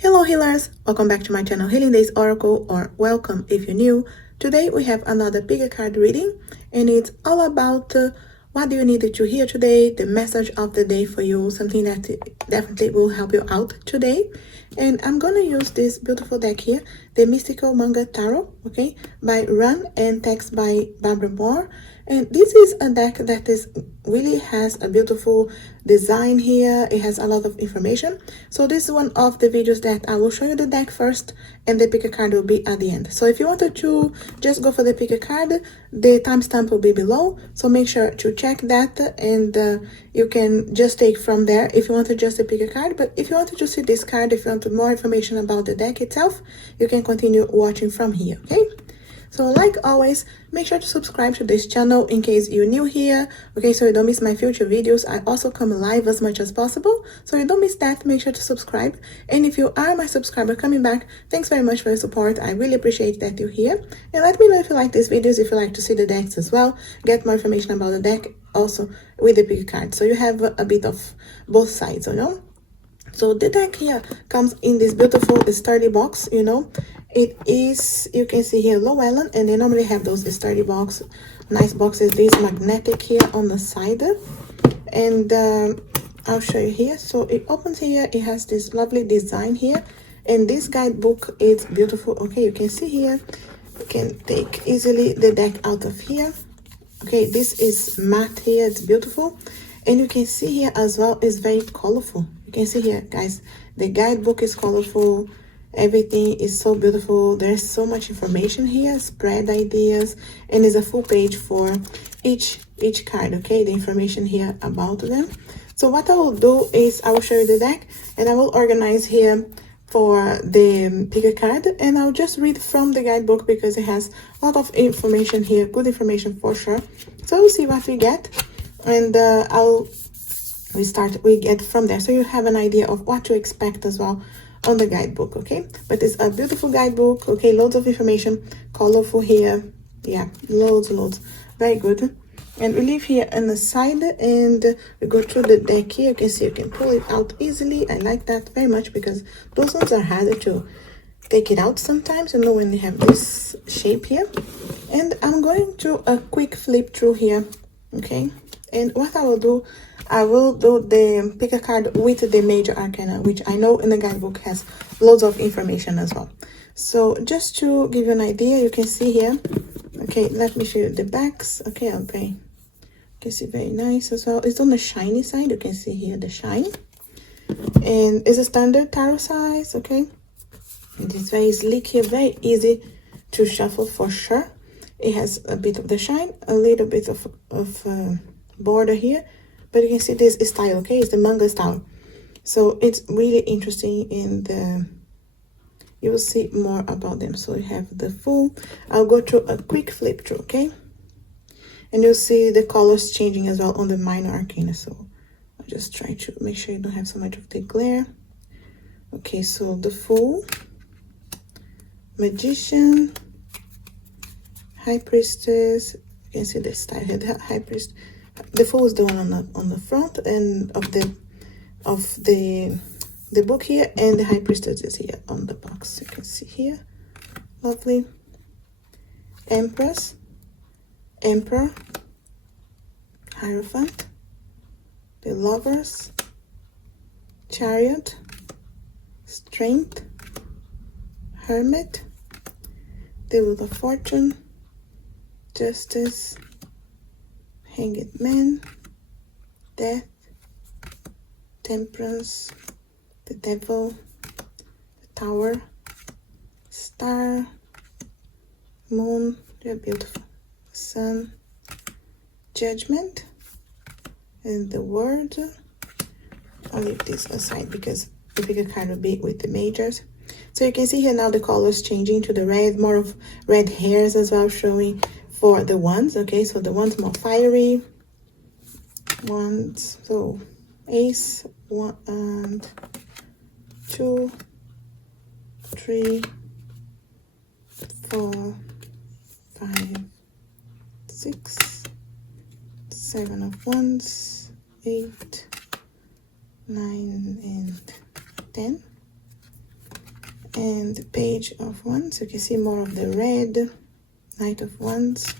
Hello healers, welcome back to my channel Healing Days Oracle, or welcome if you're new. Today we have another pick a card reading, and it's all about what do you need to hear today, the message of the day for you, something that definitely will help you out today. And I'm gonna use this beautiful deck here, the Mystical Manga Tarot, okay, by Run and text by Barbara Moore. And this is a deck that is really has a beautiful design here. It has a lot of information. So this is one of the videos that I will show you the deck first, and the pick a card will be at the end. So if you wanted to just go for the pick a card, the timestamp will be below. So make sure to check that, and you can just take from there if you want to just pick a card. But if you want to see this card, if you want more information about the deck itself, you can continue watching from here, okay? So like always, make sure to subscribe to this channel in case you're new here, okay, so you don't miss my future videos. I also come live as much as possible, so you don't miss that. Make sure to subscribe. And if you are my subscriber coming back, thanks very much for your support. I really appreciate that you're here. And let me know if you like these videos, if you like to see the decks as well, get more information about the deck also with the pick card, so you have a bit of both sides, you know. So the deck here comes in this beautiful sturdy box, you know. It is, you can see here, Llewellyn, and they normally have those sturdy box, nice boxes. This magnetic here on the side, and I'll show you here. So it opens here, it has this lovely design here, and this guidebook is beautiful. Okay, you can see here, you can take easily the deck out of here. Okay, this is matte here, it's beautiful. And you can see here as well, it's very colorful. You can see here, guys, the guidebook is colorful. Everything is so beautiful. There's so much information here, spread ideas, and there's a full page for each card, okay? The information here about them. So what I will do is I will show you the deck, and I will organize here for the pick a card, and I'll just read from the guidebook because it has a lot of information here, good information for sure. So we'll see what we get, and we get from there, so you have an idea of what to expect as well on the guidebook, okay? But it's a beautiful guidebook, okay? Loads of information, colorful here, yeah, loads, very good. And we leave here on the side, and we go through the deck here. You can see you can pull it out easily. I like that very much because those ones are harder to take it out sometimes, you know, when they have this shape here. And I'm going to a quick flip through here, okay? And what I will do the pick a card with the major arcana, which I know in the guidebook has loads of information as well. So just to give you an idea, you can see here, okay, let me show you the backs. Okay, you can see very nice as well. It's on the shiny side. You can see here the shine, and it's a standard tarot size, okay? It is very sleek here, very easy to shuffle for sure. It has a bit of the shine, a little bit of border here, but you can see this style, okay? It's the manga style, so it's really interesting, and you will see more about them. So you have the full, I'll go through a quick flip through, okay? And you'll see the colors changing as well on the minor arcana, so I'll just try to make sure you don't have so much of the glare. Okay, so the full, Magician, High Priestess. You can see the style here, the High Priest. The full is the one on the front and of the book here, and the High Priestess is here on the box. You can see here, lovely. Empress, Emperor, Hierophant, the Lovers, Chariot, Strength, Hermit, the Wheel of Fortune, Justice, Hanged Man, Death, Temperance, the Devil, the Tower, Star, Moon, they're beautiful, Sun, Judgment, and the Word. I'll leave this aside because the bigger card will be with the majors. So you can see here now the colors changing to the red, more of red hairs as well, showing for the ones, okay? So the ones more fiery ones, so Ace, 1 and 2, 3, 4, 5, 6, 7 of wands, 8, 9, and 10. And the Page of Wands. You can see more of the red. Knight of Wands,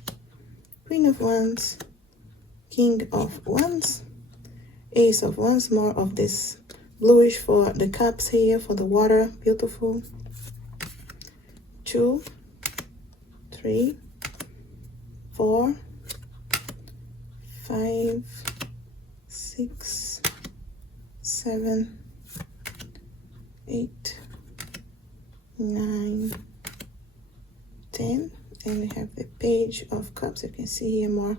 Queen of Wands, King of Wands, Ace of Wands, more of this bluish for the cups here, for the water, beautiful. 2, 3, 4, 5, 6, 7, 8, 9, 10. And we have the Page of Cups. You can see here more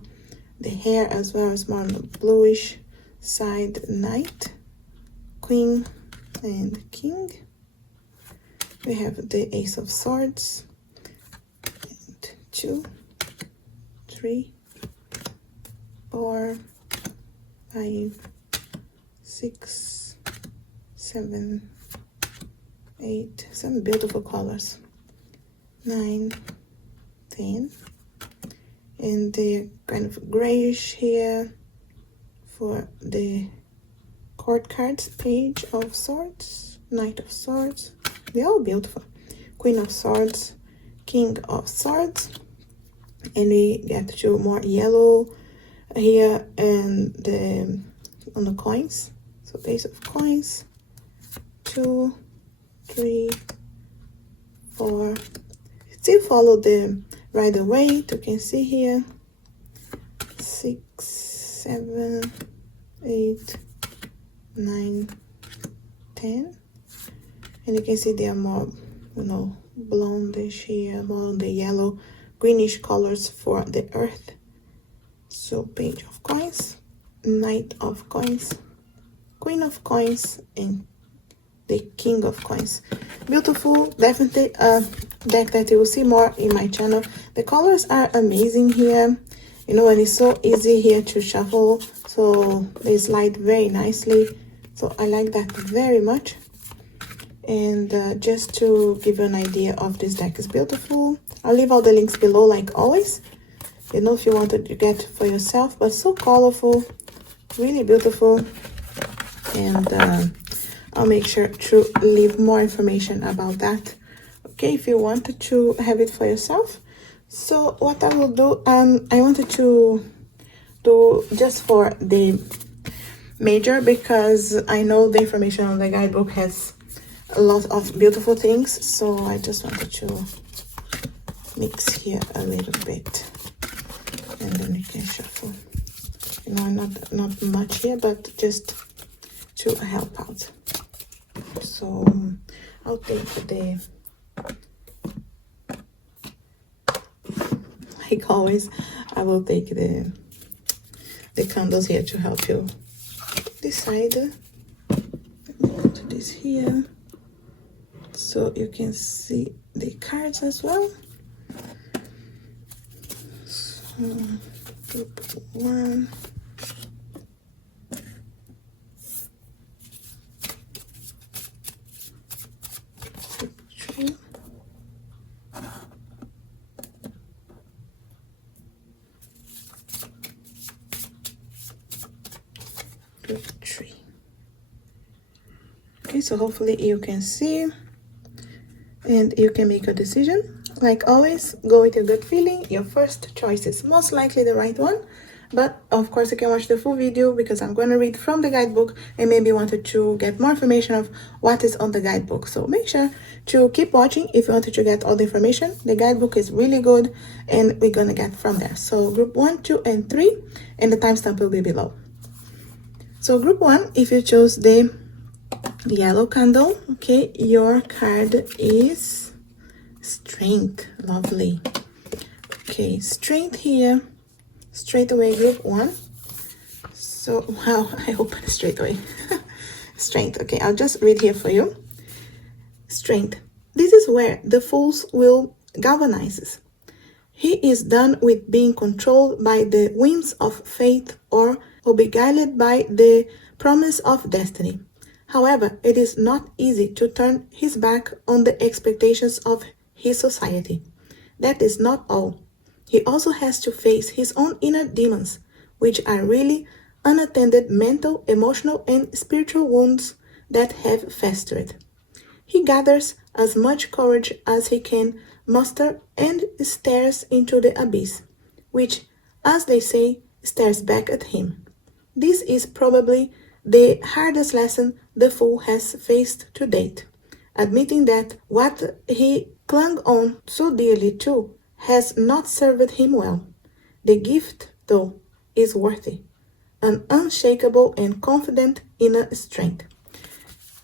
the hair as well as more on the bluish side. Knight, Queen, and King. We have the Ace of Swords. And 2, 3, 4, 5, 6, 7, 8. Some beautiful colors. 9, 10. And the kind of grayish here for the court cards. Page of Swords, Knight of Swords. They're all beautiful. Queen of Swords, King of Swords. And we get 2 more yellow here and on the coins. So Ace of Coins. 2, 3, 4. Still follow the right away. You can see here 6, 7, 8, 9, 10. And you can see they are more, blondish here, more on the yellow, greenish colors for the earth. So Page of Coins, Knight of Coins, Queen of Coins, and the King of Coins. Beautiful, definitely a deck that you will see more in my channel. The colors are amazing here, and it's so easy here to shuffle, so they slide very nicely. So I like that very much. And just to give you an idea of this deck, is beautiful. I'll leave all the links below like always, if you wanted to get for yourself. But so colorful, really beautiful. And I'll make sure to leave more information about that, okay, if you wanted to have it for yourself. So what I will do, I wanted to do just for the major, because I know the information on the guidebook has a lot of beautiful things, so I just wanted to mix here a little bit, and then you can shuffle. Not much here, but just to help out. So I'll take like always, I will take the candles here to help you decide. Let me put this here so you can see the cards as well. So group 1, group 3. Okay, so hopefully you can see and you can make a decision. Like always, go with your gut feeling. Your first choice is most likely the right one, but of course you can watch the full video, because I'm going to read from the guidebook and maybe wanted to get more information of what is on the guidebook. So make sure to keep watching if you wanted to get all the information. The guidebook is really good, and we're going to get from there. So group 1, 2, and 3, and the timestamp will be below. So group 1, if you chose the yellow candle, okay, your card is Strength. Lovely. Okay, Strength here. Straight away, group 1. So, wow, I opened it straight away. Strength. Okay, I'll just read here for you. Strength. This is where the fool's will galvanizes. He is done with being controlled by the whims of fate or beguiled by the promise of destiny. However, it is not easy to turn his back on the expectations of his society. That is not all. He also has to face his own inner demons, which are really unattended mental, emotional, and spiritual wounds that have festered. He gathers as much courage as he can muster and stares into the abyss, which, as they say, stares back at him. This is probably the hardest lesson the fool has faced to date, admitting that what he clung on so dearly to has not served him well. The gift, though, is worthy, an unshakable and confident inner strength.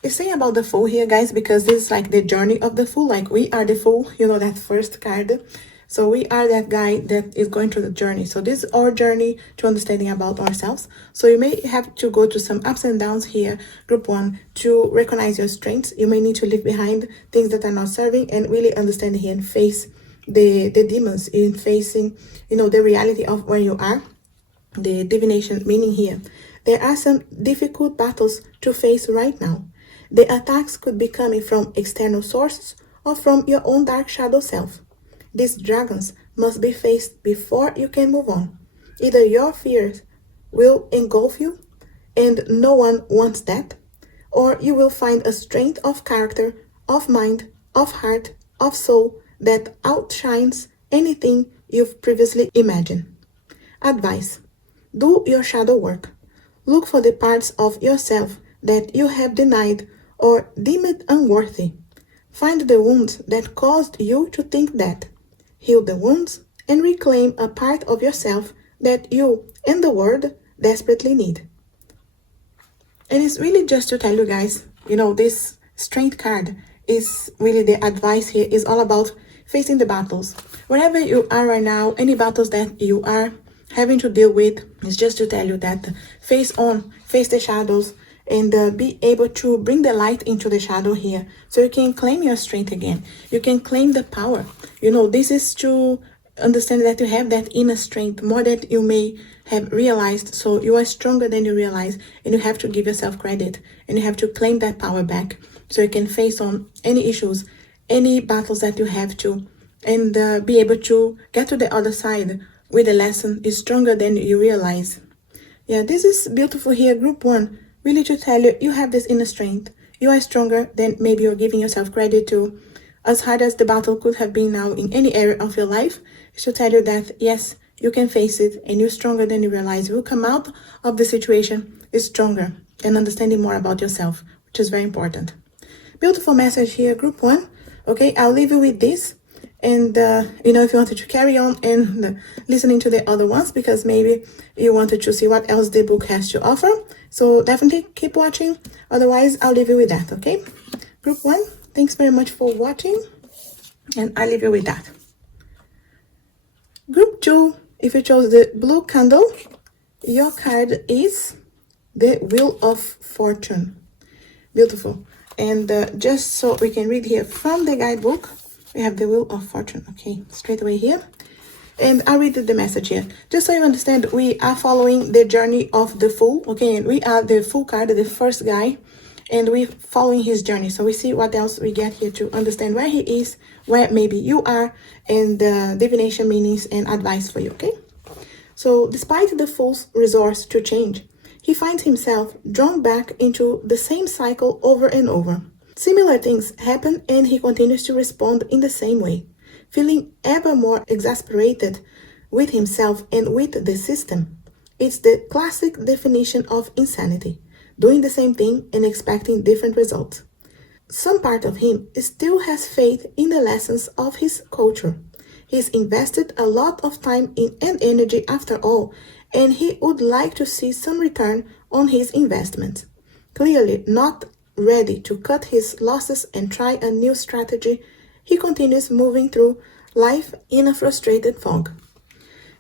It's saying about the fool here, guys, because this is like the journey of the fool. Like, we are the fool, you know, that first card. So we are that guy that is going through the journey. So this is our journey to understanding about ourselves. So you may have to go through some ups and downs here, group one, to recognize your strengths. You may need to leave behind things that are not serving and really understand here and face the demons in facing, you know, the reality of where you are. The divination meaning here. There are some difficult battles to face right now. The attacks could be coming from external sources or from your own dark shadow self. These dragons must be faced before you can move on. Either your fears will engulf you, and no one wants that, or you will find a strength of character, of mind, of heart, of soul that outshines anything you've previously imagined. Advice: do your shadow work. Look for the parts of yourself that you have denied or deemed unworthy. Find the wounds that caused you to think that. Heal the wounds and reclaim a part of yourself that you and the world desperately need. And it's really just to tell you guys, you know, this strength card is really the advice here is all about facing the battles. Wherever you are right now, any battles that you are having to deal with, is just to tell you that face the shadows, and be able to bring the light into the shadow here, so you can claim your strength again. You can claim the power. You know, this is to understand that you have that inner strength more than you may have realized. So you are stronger than you realize, and you have to give yourself credit, and you have to claim that power back, so you can face on any issues, any battles that you have to, and be able to get to the other side with a lesson is stronger than you realize. Yeah, this is beautiful here, group one. Really to tell you, you have this inner strength. You are stronger than maybe you're giving yourself credit to. As hard as the battle could have been now in any area of your life, is to tell you that, yes, you can face it, and you're stronger than you realize. You will come out of the situation is stronger and understanding more about yourself, which is very important. Beautiful message here, group one. Okay, I'll leave you with this. And, you know, if you wanted to carry on and listening to the other ones, because maybe you wanted to see what else the book has to offer. So definitely keep watching. Otherwise, I'll leave you with that, okay? Group one, thanks very much for watching. And I'll leave you with that. Group two, if you chose the blue candle, your card is the Wheel of Fortune. Beautiful. And just so we can read here from the guidebook, we have the Wheel of Fortune, okay, straight away here. And I'll read the message here. Just so you understand, we are following the journey of the Fool, okay? And we are the Fool card, the first guy, and we're following his journey. So we see what else we get here to understand where he is, where maybe you are, and divination meanings and advice for you, okay? So despite the Fool's resource to change, he finds himself drawn back into the same cycle over and over. Similar things happen, and he continues to respond in the same way, feeling ever more exasperated with himself and with the system. It's the classic definition of insanity, doing the same thing and expecting different results. Some part of him still has faith in the lessons of his culture. He's invested a lot of time and energy after all, and he would like to see some return on his investment. Clearly not ready to cut his losses and try a new strategy, he continues moving through life in a frustrated fog.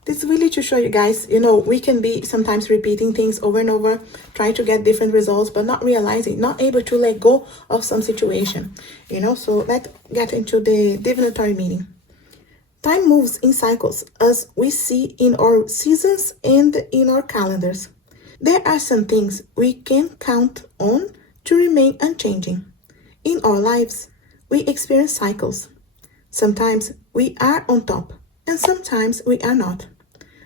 This is really to show you guys, you know, we can be sometimes repeating things over and over, trying to get different results, but not realizing, not able to let go of some situation, you know. So let's get into the divinatory meaning. Time moves in cycles, as we see in our seasons and in our calendars. There are some things we can count on to remain unchanging. In our lives, we experience cycles. Sometimes we are on top, and sometimes we are not.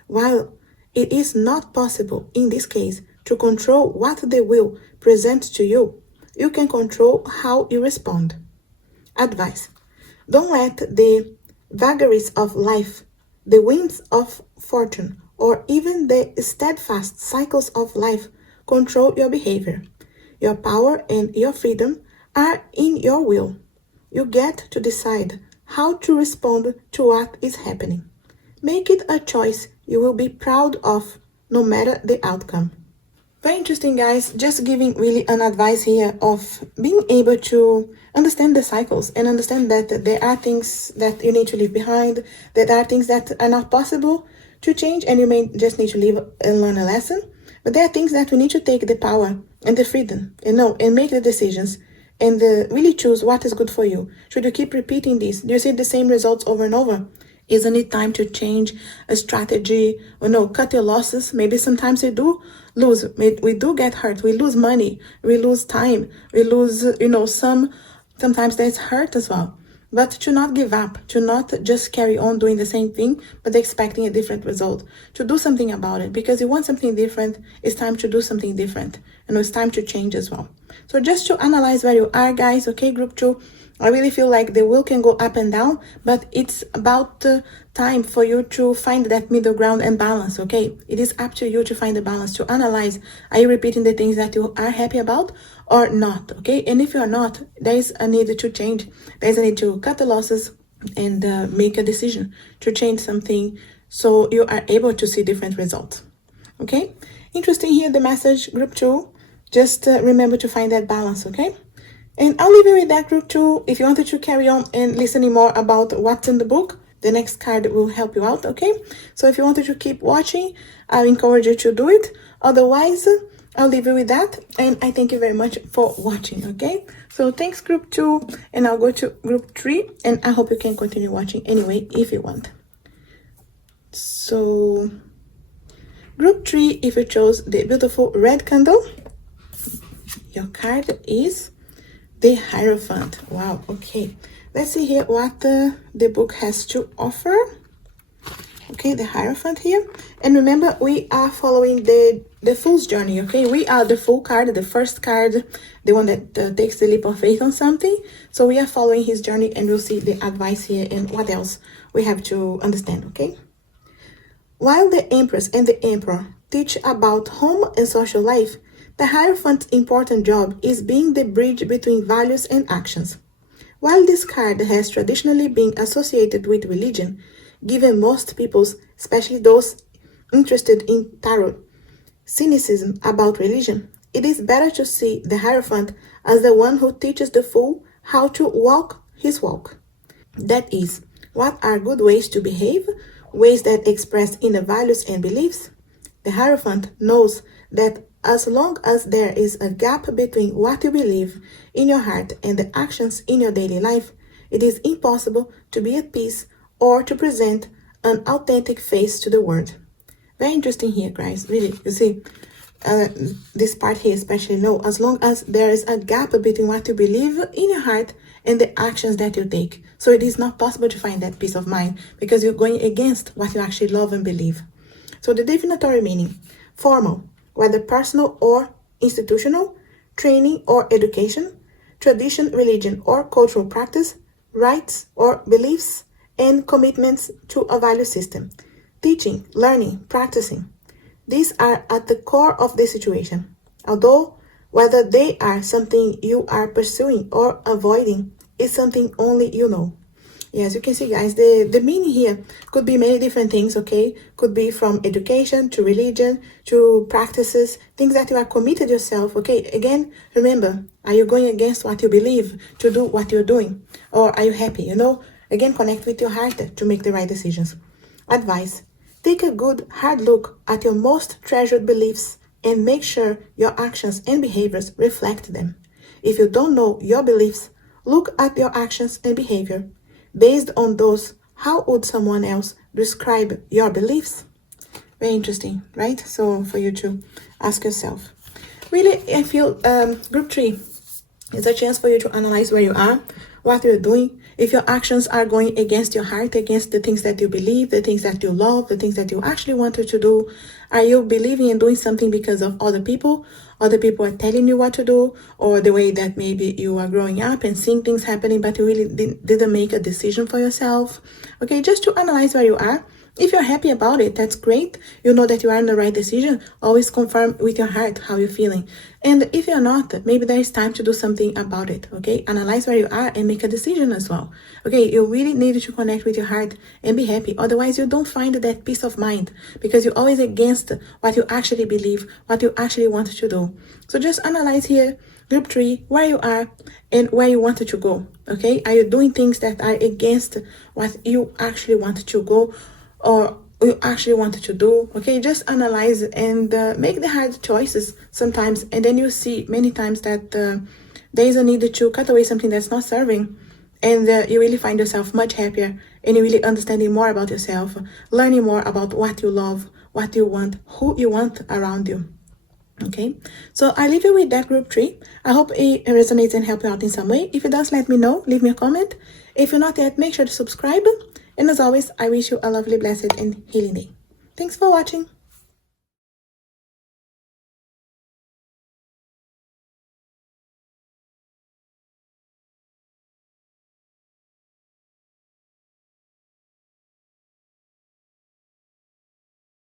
While it is not possible in this case to control what the will presents to you, you can control how you respond. Advice. Don't let the vagaries of life, the whims of fortune, or even the steadfast cycles of life control your behavior. Your power and your freedom are in your will. You get to decide how to respond to what is happening. Make it a choice you will be proud of, no matter the outcome. Very interesting, guys. Just giving really an advice here of being able to understand the cycles and understand that there are things that you need to leave behind, there are things that are not possible to change, and you may just need to leave and learn a lesson. But there are things that we need to take the power and the freedom, and make the decisions and really choose what is good for you. Should you keep repeating this? Do you see the same results over and over? Isn't it time to change a strategy? Or no, cut your losses. Maybe sometimes we do lose. We do get hurt. We lose money. We lose time. We lose, sometimes there's hurt as well. But to not give up, to not just carry on doing the same thing, but expecting a different result. To do something about it, because you want something different, it's time to do something different. And it's time to change as well. So just to analyze where you are, guys, okay, group 2, I really feel like the will can go up and down, but it's about time for you to find that middle ground and balance, okay? It is up to you to find the balance, to analyze, are you repeating the things that you are happy about or not, okay? And if you are not, there is a need to change. There is a need to cut the losses and make a decision to change something so you are able to see different results, okay? Interesting here, the message, group 2. Just remember to find that balance, okay? And I'll leave you with that, group 2. If you wanted to carry on and listening more about what's in the book, the next card will help you out, okay? So if you wanted to keep watching, I encourage you to do it. Otherwise, I'll leave you with that. And I thank you very much for watching, okay? So thanks, group 2. And I'll go to group 3. And I hope you can continue watching anyway, if you want. So, group 3, if you chose the beautiful red candle, your card is the Hierophant. Wow, okay. Let's see here what the book has to offer. Okay, the Hierophant here. And remember, we are following the Fool's journey, okay? We are the Fool card, the first card, the one that takes the leap of faith on something. So we are following his journey, and we'll see the advice here and what else we have to understand, okay? While the Empress and the Emperor teach about home and social life, the Hierophant's important job is being the bridge between values and actions. While this card has traditionally been associated with religion, given most people's, especially those interested in tarot, cynicism about religion, it is better to see the Hierophant as the one who teaches the fool how to walk his walk. That is, what are good ways to behave, ways that express inner values and beliefs? The Hierophant knows that as long as there is a gap between what you believe in your heart and the actions in your daily life, it is impossible to be at peace or to present an authentic face to the world. Very interesting here, guys. Really, you see, this part here especially, no, as long as there is a gap between what you believe in your heart and the actions that you take. So it is not possible to find that peace of mind because you're going against what you actually love and believe. So the definitory meaning, formal, whether personal or institutional, training or education, tradition, religion or cultural practice, rights or beliefs, and commitments to a value system, teaching, learning, practicing. These are at the core of the situation. Although whether they are something you are pursuing or avoiding is something only you know. Yes, you can see, guys, the meaning here could be many different things, okay? Could be from education to religion to practices, things that you are committed yourself, okay? Again, remember, are you going against what you believe to do what you're doing? Or are you happy, Again, connect with your heart to make the right decisions. Advice. Take a good, hard look at your most treasured beliefs and make sure your actions and behaviors reflect them. If you don't know your beliefs, look at your actions and behavior. Based on those, how would someone else describe your beliefs? Very interesting, right? So for you to ask yourself. Really, I feel group 3 is a chance for you to analyze where you are, what you're doing. If your actions are going against your heart, against the things that you believe, the things that you love, the things that you actually wanted to do, are you believing and doing something because of other people? other people are telling you what to do, or the way that maybe you are growing up and seeing things happening, but you really didn't make a decision for yourself. Okay, just to analyze where you are. If you're happy about it, that's great. You know that you are in the right decision. Always confirm with your heart how you're feeling. And if you're not, maybe there is time to do something about it, okay? Analyze where you are and make a decision as well. Okay, you really need to connect with your heart and be happy. Otherwise, you don't find that peace of mind because you're always against what you actually believe, what you actually want to do. So just analyze here, group 3, where you are and where you want to go, okay? Are you doing things that are against what you actually want to go, or you actually wanted to do? Okay, just analyze and make the hard choices sometimes, and then you see many times that there is a need to cut away something that's not serving, and you really find yourself much happier, and you really understanding more about yourself, learning more about what you love, what you want, who you want around you. Okay, so I leave you with that group 3. I hope it resonates and helps you out in some way. If it does, let me know, leave me a comment. If you're not yet, make sure to subscribe. And as always, I wish you a lovely, blessed, and healing day. Thanks for watching.